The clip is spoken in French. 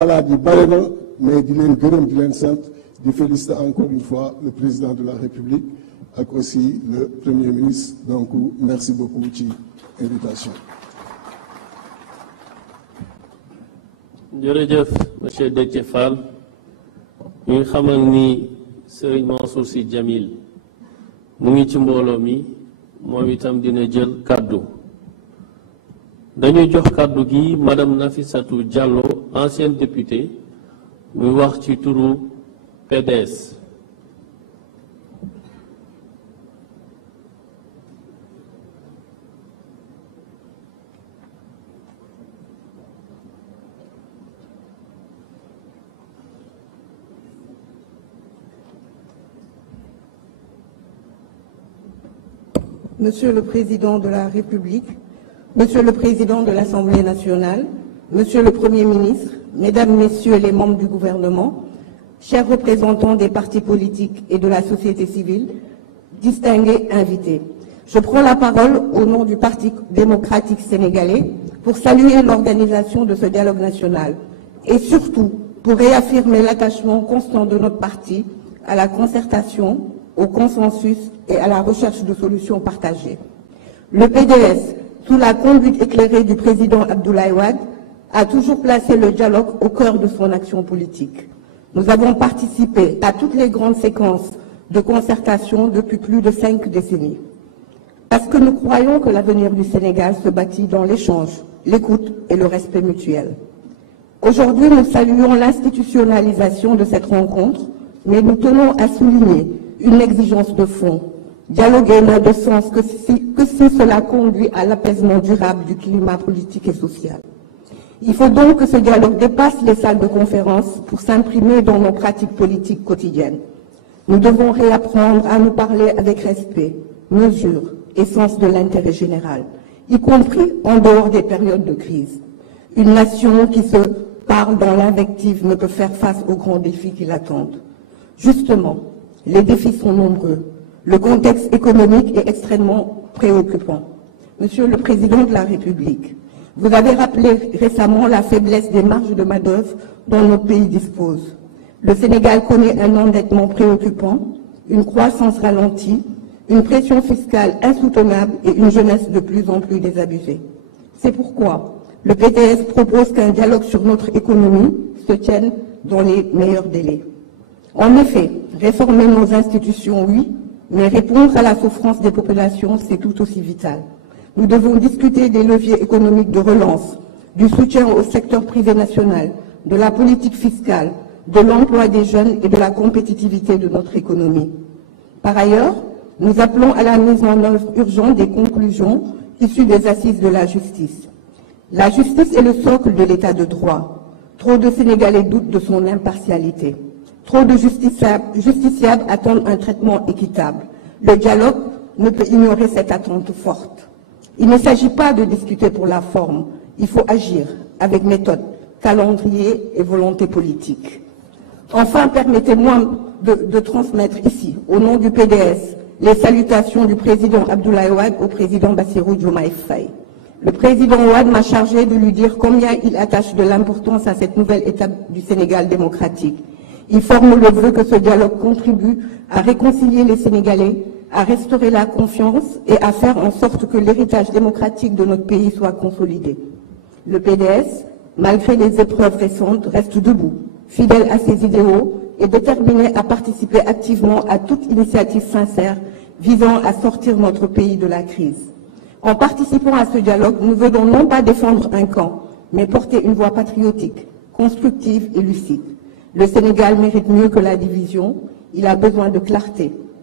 Voilà di bare na mais di leen gërëm di leen sant di féliciter encore une fois le président de la République ak aussi le Premier ministre donc merci beaucoup ci invitation. jërëjëf monsieur Déthié Fall ñu ngi xamal ni Serigne Mansour Sy Djamil mu ngi ci mbooloo mi moom itam dina jël kàddu dañuy jox kàddu gi madame Nafissatou Diallo ancienne députée muy wax ci turu PDS. Monsieur le Président de la République, Monsieur le Président de l'Assemblée nationale, Monsieur le Premier ministre, Mesdames, Messieurs les membres du gouvernement, chers représentants des partis politiques et de la société civile, distingués invités. Je prends la parole au nom du Parti démocratique sénégalais pour saluer l'organisation de ce dialogue national et surtout pour réaffirmer l'attachement constant de notre parti à la concertation, au consensus et à la recherche de solutions partagées. Le PDS, sous la conduite éclairée du président Abdoulaye Wade, a toujours placé le dialogue au cœur de son action politique. Nous avons participé à toutes les grandes séquences de concertation depuis plus de 5 décennies. Parce que nous croyons que l'avenir du Sénégal se bâtit dans l'échange, l'écoute et le respect mutuel. Aujourd'hui, nous saluons l'institutionnalisation de cette rencontre, mais nous tenons à souligner une exigence de fond. Dialoguer n'a de sens que si cela conduit à l'apaisement durable du climat politique et social. Il faut donc que ce dialogue dépasse les salles de conférence pour s'imprimer dans nos pratiques politiques quotidiennes. Nous devons réapprendre à nous parler avec respect, mesure et sens de l'intérêt général, y compris en dehors des périodes de crise. Une nation qui se parle dans l'invective ne peut faire face aux grands défis qui l'attendent. Justement, les défis sont nombreux. Le contexte économique est extrêmement préoccupant. Monsieur le Président de la République, vous avez rappelé récemment la faiblesse des marges de main-d'œuvre dont notre pays dispose. Le Sénégal connaît un endettement préoccupant, une croissance ralentie, une pression fiscale insoutenable et une jeunesse de plus en plus désabusée. C'est pourquoi le PDS propose qu'un dialogue sur notre économie se tienne dans les meilleurs délais. En effet, réformer nos institutions, oui, mais répondre à la souffrance des populations, c'est tout aussi vital. Nous devons discuter des leviers économiques de relance, du soutien au secteur privé national, de la politique fiscale, de l'emploi des jeunes et de la compétitivité de notre économie. Par ailleurs, nous appelons à la mise en œuvre urgente des conclusions issues des assises de la justice. La justice est le socle de l'état de droit. Trop de Sénégalais doutent de son impartialité. Trop de justiciables attendent un traitement équitable. Le dialogue ne peut ignorer cette attente forte. Il ne s'agit pas de discuter pour la forme. Il faut agir avec méthode, calendrier et volonté politique. Enfin, permettez-moi de transmettre ici, au nom du PDS, les salutations du président Abdoulaye Wade au président Bassirou Diomaye Faye. Le président Wade m'a chargé de lui dire combien il attache de l'importance à cette nouvelle étape du Sénégal démocratique. Il forme le vœu que ce dialogue contribue à réconcilier les Sénégalais, à restaurer la confiance et à faire en sorte que l'héritage démocratique de notre pays soit consolidé. Le PDS, malgré les épreuves récentes, reste debout, fidèle à ses idéaux et déterminé à participer activement à toute initiative sincère visant à sortir notre pays de la crise. En participant à ce dialogue, nous venons non pas défendre un camp, mais porter une voix patriotique, constructive et lucide. Le Sénégal mérite mieux que la division, il a besoin de clarté,